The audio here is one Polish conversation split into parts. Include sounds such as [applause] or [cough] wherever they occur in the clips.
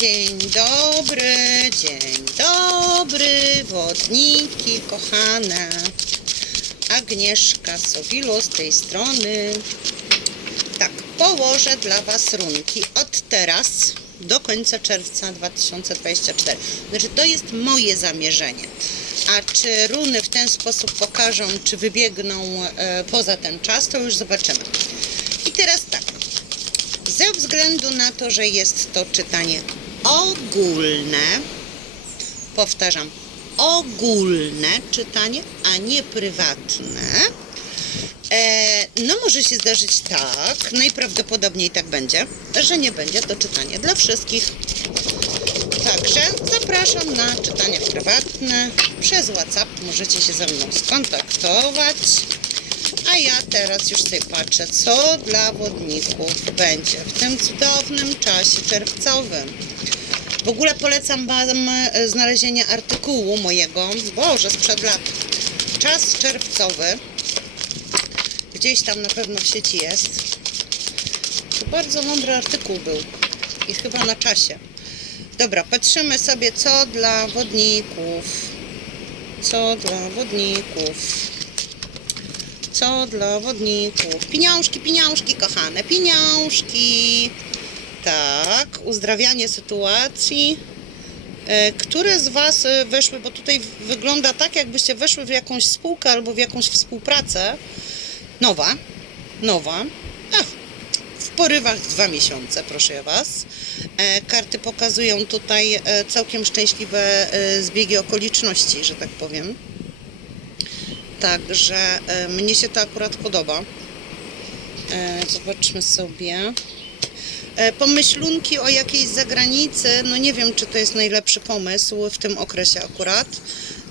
Dzień dobry, dzień dobry, wodniki kochane. Agnieszka Sowilo z tej strony. Tak, położę dla Was runki od teraz do końca czerwca 2024. Znaczy, to jest moje zamierzenie. A czy runy w ten sposób pokażą, czy wybiegną e, poza ten czas, to już zobaczymy. I teraz tak. Ze względu na to, że jest to czytanie ogólne, powtarzam, ogólne czytanie, a nie prywatne, e, no może się zdarzyć tak, najprawdopodobniej tak będzie, że nie będzie to czytanie dla wszystkich. Także zapraszam na czytanie prywatne. Przez WhatsApp możecie się ze mną skontaktować. A ja teraz już sobie patrzę, co dla wodników będzie w tym cudownym czasie czerwcowym. W ogóle polecam Wam e, znalezienie artykułu mojego, Boże, sprzed lat. Czas czerwcowy. Gdzieś tam na pewno w sieci jest. To bardzo mądry artykuł był. I chyba na czasie. Dobra, patrzymy sobie, co dla wodników. Co dla wodników. Co dla wodników? Pieniążki, pieniążki, kochane, pieniążki. Tak, uzdrawianie sytuacji. E, Które z Was e, weszły, bo tutaj wygląda tak, jakbyście weszły w jakąś spółkę albo w jakąś współpracę. Nowa, nowa. Ach, w porywach dwa miesiące, proszę Was. E, Karty pokazują tutaj całkiem szczęśliwe zbiegi okoliczności, że tak powiem. Także mnie się to akurat podoba. Zobaczmy sobie. E, Pomyślunki o jakiejś zagranicy, no nie wiem, czy to jest najlepszy pomysł w tym okresie akurat,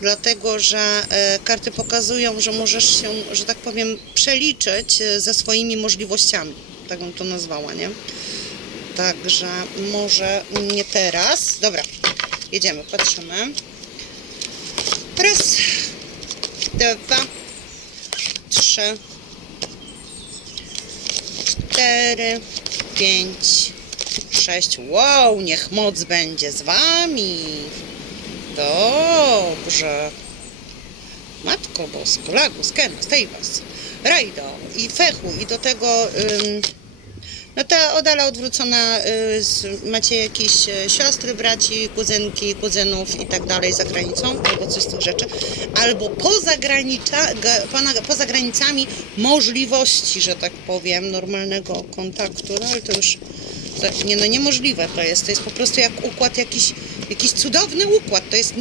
dlatego że e, karty pokazują, że możesz się, że tak powiem, przeliczyć e, ze swoimi możliwościami. Tak bym to nazwała, nie? Także może nie teraz. Dobra, jedziemy, patrzymy. Raz, dwa, trzy, cztery, pięć, sześć. Wow, niech moc będzie z wami. Dobrze. Matko Bosko, Lagus, Kenos, Tejwas, Rajdo i Fechu i do tego ym, no ta oddala odwrócona, y, macie jakieś e, siostry, braci, kuzynki, kuzynów i tak dalej za granicą, albo coś z tych rzeczy, albo poza, granicza, poza granicami możliwości, że tak powiem, normalnego kontaktu, no ale to już to, nie, no niemożliwe to jest, to jest po prostu jak układ jakiś, jakiś cudowny układ, to jest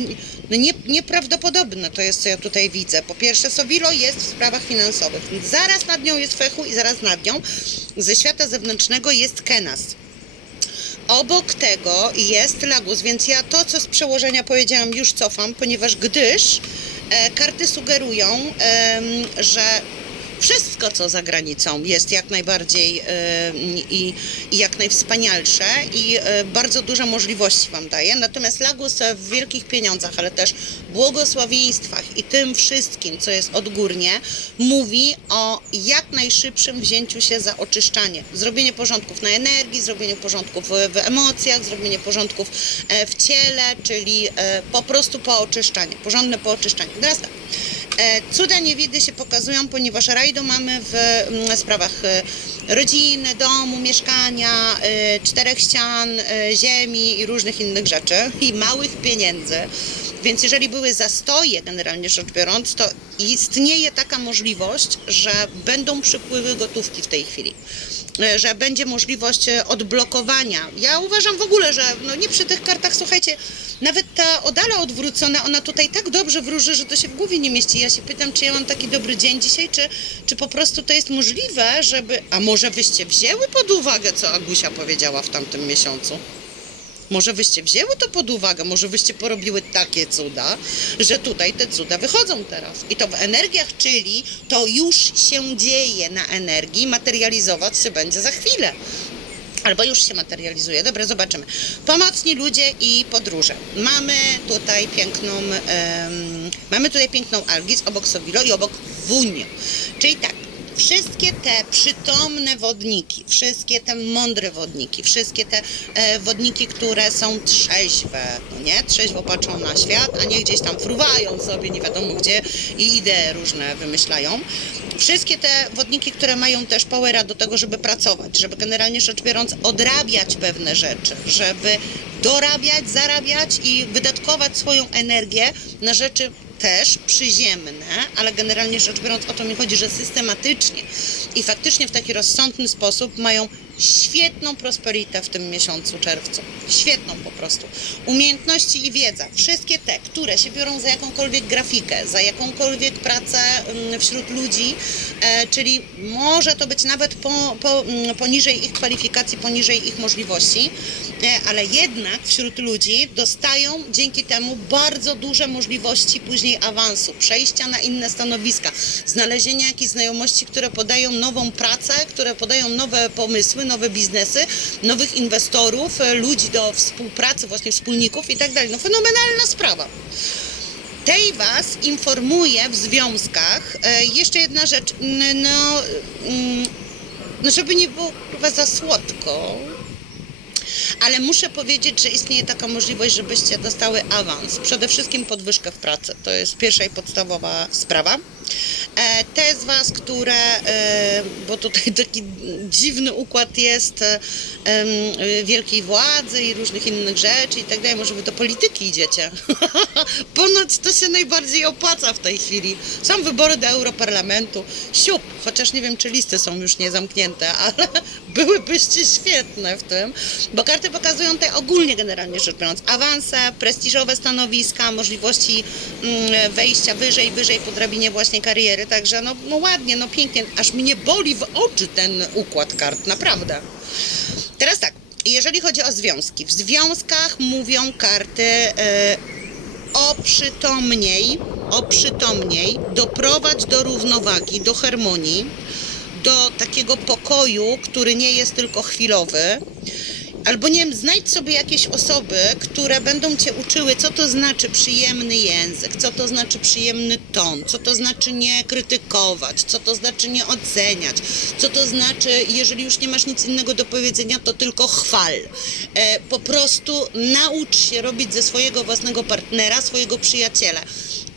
no nie, nieprawdopodobne to jest, co ja tutaj widzę. Po pierwsze, Sowilo jest w sprawach finansowych, zaraz nad nią jest Fechu i zaraz nad nią ze świata zewnętrznego jest Kenas. Obok tego jest Lagus, więc ja to, co z przełożenia powiedziałam, już cofam, ponieważ gdyż e, karty sugerują, em, że wszystko, co za granicą, jest jak najbardziej e, i, i jak najwspanialsze i e, bardzo duże możliwości Wam daje. Natomiast Lagus e, w wielkich pieniądzach, ale też błogosławieństwach i tym wszystkim, co jest odgórnie, mówi o jak najszybszym wzięciu się za oczyszczanie. Zrobienie porządków na energii, zrobienie porządków w, emocjach, zrobienie porządków e, w ciele, czyli po prostu pooczyszczanie, porządne pooczyszczanie. Teraz tak. E, Cuda niewidy się pokazują, ponieważ rajdo mamy w mm, sprawach e, rodziny, domu, mieszkania, e, czterech ścian, ziemi i różnych innych rzeczy i małych pieniędzy. Więc jeżeli były zastoje, generalnie rzecz biorąc, to istnieje taka możliwość, że będą przypływy gotówki w tej chwili. E, Że będzie możliwość e, odblokowania. Ja uważam w ogóle, że no nie przy tych kartach, słuchajcie, nawet ta odala odwrócona, ona tutaj tak dobrze wróży, że to się w głowie nie mieści. Ja się pytam, czy ja mam taki dobry dzień dzisiaj, czy, czy po prostu to jest możliwe, żeby. A może wyście wzięły pod uwagę, co Agusia powiedziała w tamtym miesiącu? Może wyście wzięły to pod uwagę, może wyście porobiły takie cuda, że tutaj te cuda wychodzą teraz. I to w energiach, czyli to już się dzieje na energii, materializować się będzie za chwilę. Albo już się materializuje. Dobra, zobaczymy. Pomocni ludzie i podróże. Mamy tutaj piękną, em, mamy tutaj piękną Algis obok Sowilo i obok Wunio. Czyli tak, wszystkie te przytomne wodniki, wszystkie te mądre wodniki, wszystkie te e, wodniki, które są trzeźwe, no nie? Trzeźwo patrzą na świat, a nie gdzieś tam fruwają sobie nie wiadomo gdzie i idee różne wymyślają. Wszystkie te wodniki, które mają też powera do tego, żeby pracować, żeby generalnie rzecz biorąc odrabiać pewne rzeczy, żeby dorabiać, zarabiać i wydatkować swoją energię na rzeczy też przyziemne, ale generalnie rzecz biorąc o to mi chodzi, że systematycznie i faktycznie w taki rozsądny sposób mają świetną prosperitę w tym miesiącu czerwcu. Świetną po prostu. Umiejętności i wiedza, wszystkie te, które się biorą za jakąkolwiek grafikę, za jakąkolwiek pracę mm, wśród ludzi, e, czyli może to być nawet po, po, mm, poniżej ich kwalifikacji, poniżej ich możliwości, e, ale jednak wśród ludzi dostają dzięki temu bardzo duże możliwości później awansu, przejścia na inne stanowiska, znalezienia jakichś znajomości, które podają nową pracę, które podają nowe pomysły, nowe biznesy, nowych inwestorów, e, ludzi do współpracy, właśnie wspólników i tak dalej. No fenomenalna sprawa. Tej Was informuje w związkach e, jeszcze jedna rzecz, no, mm, no żeby nie było chyba za słodko, ale muszę powiedzieć, że istnieje taka możliwość, żebyście dostały awans. Przede wszystkim podwyżkę w pracy. To jest pierwsza i podstawowa sprawa. E, Te z Was, które, e, bo tutaj [laughs] taki dziwny układ jest e, wielkiej władzy i różnych innych rzeczy i tak dalej, może Wy do polityki idziecie. [laughs] Ponoć to się najbardziej opłaca w tej chwili. Są wybory do Europarlamentu. Siup, chociaż nie wiem, czy listy są już nie zamknięte, [laughs] ale byłybyście świetne w tym, bo karty pokazują tutaj ogólnie generalnie rzecz biorąc awanse, prestiżowe stanowiska, możliwości mm, wejścia wyżej, wyżej po drabinie właśnie kariery, także no, no ładnie, no pięknie, aż mnie boli w oczy ten układ kart, naprawdę. Teraz tak, jeżeli chodzi o związki, w związkach mówią karty e, oprzytomniej, oprzytomniej, doprowadź do równowagi, do harmonii, do takiego pokoju, który nie jest tylko chwilowy. Albo nie wiem, znajdź sobie jakieś osoby, które będą cię uczyły, co to znaczy przyjemny język, co to znaczy przyjemny ton, co to znaczy nie krytykować, co to znaczy nie oceniać, co to znaczy, jeżeli już nie masz nic innego do powiedzenia, to tylko chwal. E, po prostu naucz się robić ze swojego własnego partnera, swojego przyjaciela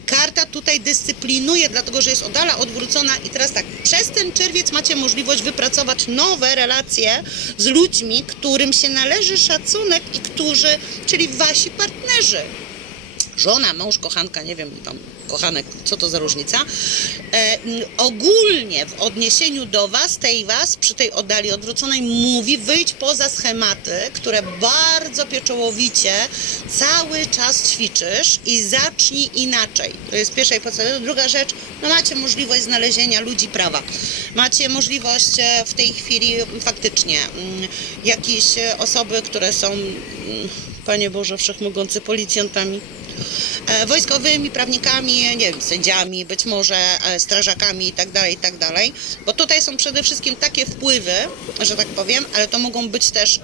karta tutaj dyscyplinuje, dlatego że jest odala odwrócona i teraz tak, przez ten czerwiec macie możliwość wypracować nowe relacje z ludźmi, którym się należy szacunek i którzy, czyli wasi partnerzy. Żona, mąż, kochanka, nie wiem, tam kochanek, co to za różnica. E, ogólnie w odniesieniu do Was, tej Was, przy tej oddali odwróconej, mówi wyjdź poza schematy, które bardzo pieczołowicie cały czas ćwiczysz i zacznij inaczej. To jest pierwsza i podstawowa. Druga rzecz, no macie możliwość znalezienia ludzi prawa. Macie możliwość e, w tej chwili faktycznie mm, jakieś e, osoby, które są, mm, Panie Boże, wszechmogący policjantami, wojskowymi, prawnikami, nie wiem, sędziami, być może e, strażakami i tak dalej, i tak dalej. Bo tutaj są przede wszystkim takie wpływy, że tak powiem, ale to mogą być też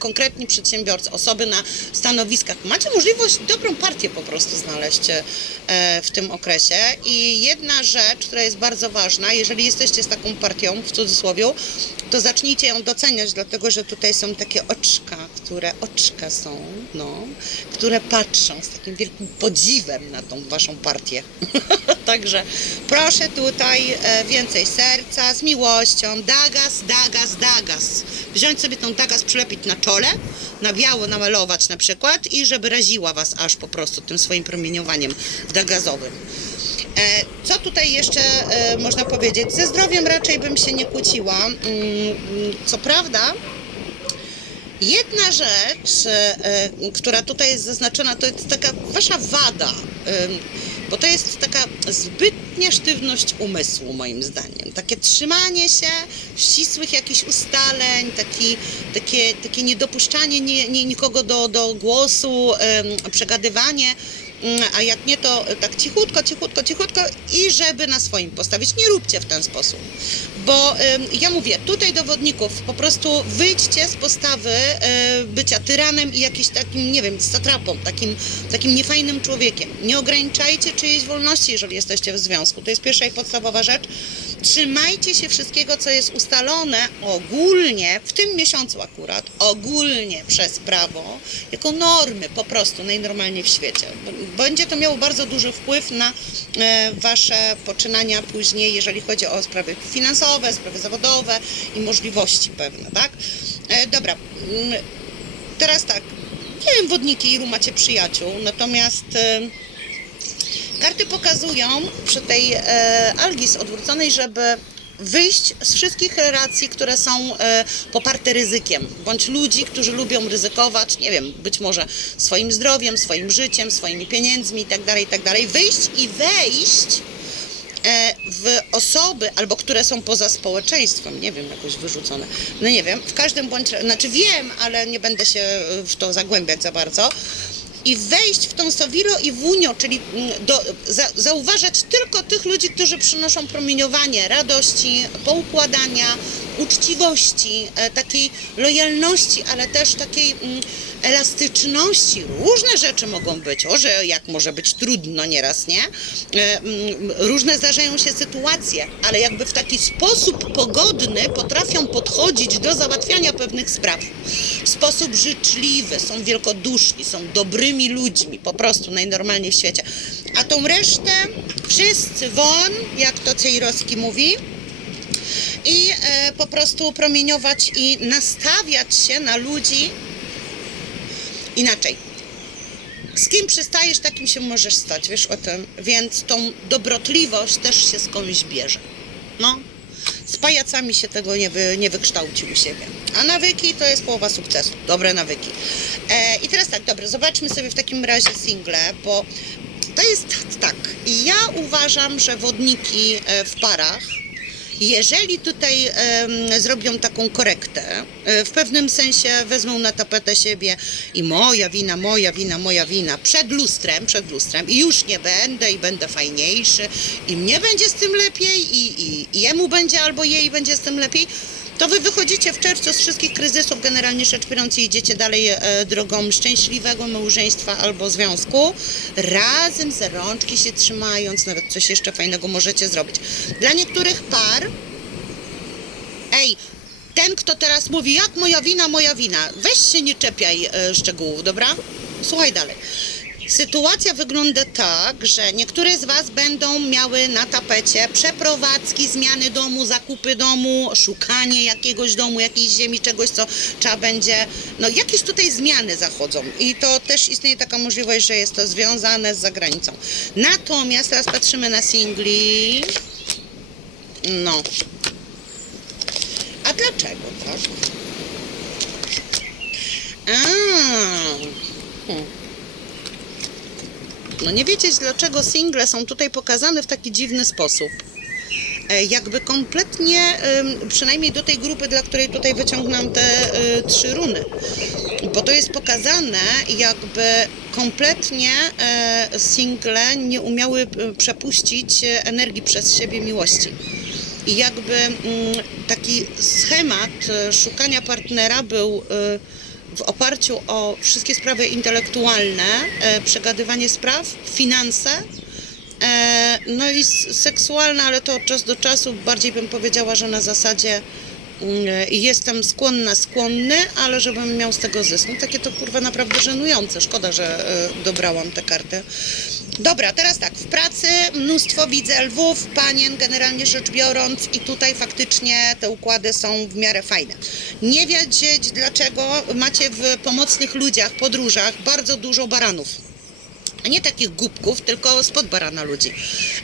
konkretni przedsiębiorcy, osoby na stanowiskach. Macie możliwość dobrą partię po prostu znaleźć e, w tym okresie. I jedna rzecz, która jest bardzo ważna, jeżeli jesteście z taką partią, w cudzysłowie, to zacznijcie ją doceniać, dlatego że tutaj są takie oczka, które oczka są, no, które patrzą z takim wielkim podziwem na tą waszą partię. [laughs] Także proszę tutaj e, więcej serca, z miłością, dagas, dagas, dagas. Wziąć sobie tą dagas, przylepić na czole, na biało namalować na przykład i żeby raziła was aż po prostu tym swoim promieniowaniem dagazowym. E, Co tutaj jeszcze e, można powiedzieć? Ze zdrowiem raczej bym się nie kłóciła. Mm, mm, Co prawda, jedna rzecz, e, która tutaj jest zaznaczona, to jest taka wasza wada, bo to jest taka zbytnia sztywność umysłu, moim zdaniem. Takie trzymanie się ścisłych jakichś ustaleń, taki, takie, takie niedopuszczanie nie, nie, nikogo do, do głosu, przegadywanie. Mm, A jak nie, to tak cichutko, cichutko, cichutko i żeby na swoim postawić. Nie róbcie w ten sposób. Bo ja mówię, tutaj dowodników, po prostu wyjdźcie z postawy y, bycia tyranem i jakimś takim, nie wiem, satrapą, takim, takim niefajnym człowiekiem. Nie ograniczajcie czyjejś wolności, jeżeli jesteście w związku. To jest pierwsza i podstawowa rzecz. Trzymajcie się wszystkiego, co jest ustalone ogólnie, w tym miesiącu akurat, ogólnie przez prawo, jako normy po prostu najnormalniej w świecie. Będzie to miało bardzo duży wpływ na e, Wasze poczynania później, jeżeli chodzi o sprawy finansowe, sprawy zawodowe i możliwości pewne, tak? E, dobra, mm, teraz tak, nie wiem wodniki, ilu macie przyjaciół, natomiast... Karty pokazują przy tej e, algis odwróconej, żeby wyjść z wszystkich relacji, które są e, poparte ryzykiem, bądź ludzi, którzy lubią ryzykować, nie wiem, być może swoim zdrowiem, swoim życiem, swoimi pieniędzmi itd., itd. Wyjść i wejść e, w osoby, albo które są poza społeczeństwem, nie wiem, jakoś wyrzucone, no nie wiem, w każdym bądź, znaczy wiem, ale nie będę się w to zagłębiać za bardzo, i wejść w tą Sowilo i Wunio, czyli mm, do, za, zauważać tylko tych ludzi, którzy przynoszą promieniowanie radości, poukładania, uczciwości, e, takiej lojalności, ale też takiej mm, elastyczności. Różne rzeczy mogą być, o, że jak może być trudno nieraz, nie? E, mm, różne zdarzają się sytuacje, ale jakby w taki sposób pogodny potrafią podchodzić do załatwiania pewnych spraw. W sposób życzliwy, są wielkoduszni, są dobrymi ludźmi, po prostu najnormalniej w świecie. A tą resztę wszyscy won, jak to Cejrowski mówi, i e, po prostu promieniować i nastawiać się na ludzi inaczej. Z kim przystajesz, takim się możesz stać, wiesz o tym. Więc tą dobrotliwość też się skądś bierze. No, z pajacami się tego nie, wy, nie wykształci u siebie. A nawyki to jest połowa sukcesu. Dobre nawyki. E, I teraz tak, dobrze, zobaczmy sobie w takim razie single, bo to jest tak. Ja uważam, że wodniki e, w parach jeżeli tutaj zrobią taką korektę, e, w pewnym sensie wezmą na tapetę siebie i moja wina, moja wina, moja wina przed lustrem, przed lustrem i już nie będę i będę fajniejszy i mnie będzie z tym lepiej i, i, i jemu będzie albo jej będzie z tym lepiej, to wy wychodzicie w czerwcu z wszystkich kryzysów, generalnie rzecz biorąc, i idziecie dalej e, drogą szczęśliwego małżeństwa albo związku, razem za rączki się trzymając, nawet coś jeszcze fajnego możecie zrobić. Dla niektórych par, ej, ten, kto teraz mówi, jak moja wina, moja wina, weź się nie czepiaj e, szczegółów, dobra? Słuchaj dalej. Sytuacja wygląda tak, że niektóre z Was będą miały na tapecie przeprowadzki, zmiany domu, zakupy domu, szukanie jakiegoś domu, jakiejś ziemi, czegoś, co trzeba będzie. No, jakieś tutaj zmiany zachodzą i to też istnieje taka możliwość, że jest to związane z zagranicą. Natomiast teraz patrzymy na singli. No. A dlaczego tak? A. Hmm. No nie wiecie dlaczego single są tutaj pokazane w taki dziwny sposób. E, Jakby kompletnie, przynajmniej do tej grupy, dla której tutaj wyciągnąłem te y, trzy runy. Bo to jest pokazane, jakby kompletnie e, single nie umiały y, przepuścić e, energii przez siebie miłości. I jakby mm, taki schemat e, szukania partnera był w oparciu o wszystkie sprawy intelektualne, e, przegadywanie spraw, finanse, e, no i seksualne, ale to od czasu do czasu bardziej bym powiedziała, że na zasadzie mm, jestem skłonna, skłonny, ale żebym miał z tego zysk. No takie to kurwa naprawdę żenujące. Szkoda, że e, dobrałam tę kartę. Dobra, teraz tak, w pracy mnóstwo widzę lwów, panien generalnie rzecz biorąc i tutaj faktycznie te układy są w miarę fajne. Nie wiedzieć dlaczego macie w pomocnych ludziach, podróżach bardzo dużo baranów. A nie takich głupków, tylko spod barana ludzi.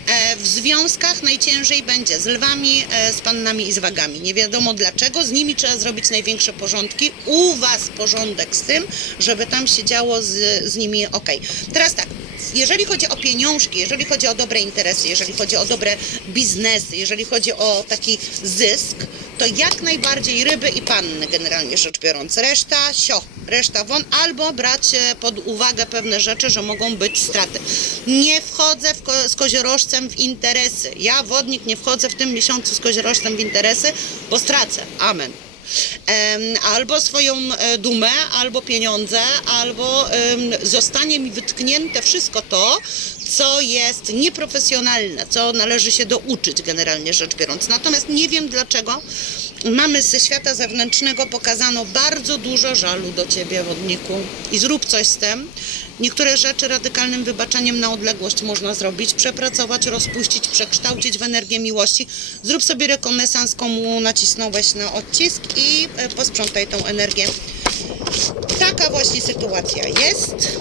E, w związkach najciężej będzie z lwami, e, z pannami i z wagami. Nie wiadomo dlaczego, z nimi trzeba zrobić największe porządki. U Was porządek z tym, żeby tam się działo z, z nimi ok. Teraz tak, jeżeli chodzi o pieniążki, jeżeli chodzi o dobre interesy, jeżeli chodzi o dobre biznesy, jeżeli chodzi o taki zysk, to jak najbardziej ryby i panny generalnie rzecz biorąc. Reszta sio, reszta won, albo brać e, pod uwagę pewne rzeczy, że mogą być straty. Nie wchodzę ko- z koziorożcem w interesy. Ja, wodnik, nie wchodzę w tym miesiącu z koziorożcem w interesy, bo stracę. Amen. albo swoją e, dumę, albo pieniądze, albo zostanie mi wytknięte wszystko to, co jest nieprofesjonalne, co należy się douczyć generalnie rzecz biorąc. Natomiast nie wiem dlaczego mamy ze świata zewnętrznego pokazano bardzo dużo żalu do ciebie, wodniku. I zrób coś z tym. Niektóre rzeczy radykalnym wybaczeniem na odległość można zrobić, przepracować, rozpuścić, przekształcić w energię miłości. Zrób sobie rekonesans, komu nacisnąłeś na odcisk i e, posprzątaj tą energię. Taka właśnie sytuacja jest.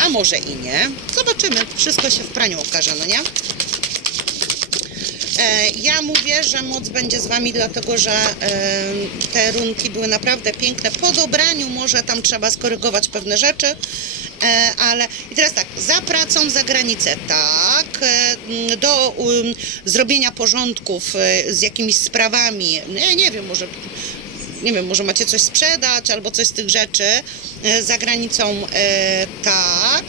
A może i nie. Zobaczymy. Wszystko się w praniu okaże, no nie? E, Ja mówię, że moc będzie z Wami, dlatego że e, te runki były naprawdę piękne. Po dobraniu może tam trzeba skorygować pewne rzeczy, e, ale i teraz tak, za pracą za granicę, tak, do um, zrobienia porządków z jakimiś sprawami, nie, nie wiem, może nie wiem, może macie coś sprzedać albo coś z tych rzeczy e, za granicą, e, tak.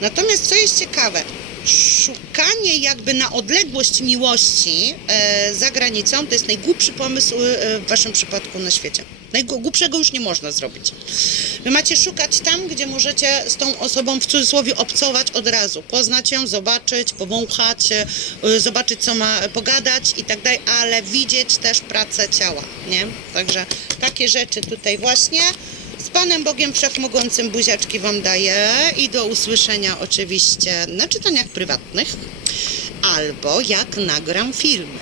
Natomiast co jest ciekawe, szukanie jakby na odległość miłości e, za granicą to jest najgłupszy pomysł e, w waszym przypadku na świecie. Najgłupszego już nie można zrobić. Wy macie szukać tam, gdzie możecie z tą osobą w cudzysłowie obcować od razu. Poznać ją, zobaczyć, powąchać, e, zobaczyć co ma, pogadać i tak dalej, ale widzieć też pracę ciała, nie? Także takie rzeczy tutaj właśnie. Z Panem Bogiem Wszechmogącym buziaczki Wam daję i do usłyszenia oczywiście na czytaniach prywatnych albo jak nagram filmy,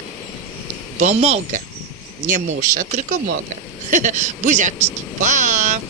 bo mogę. Nie muszę, tylko mogę. [laughs] Buziaczki, pa!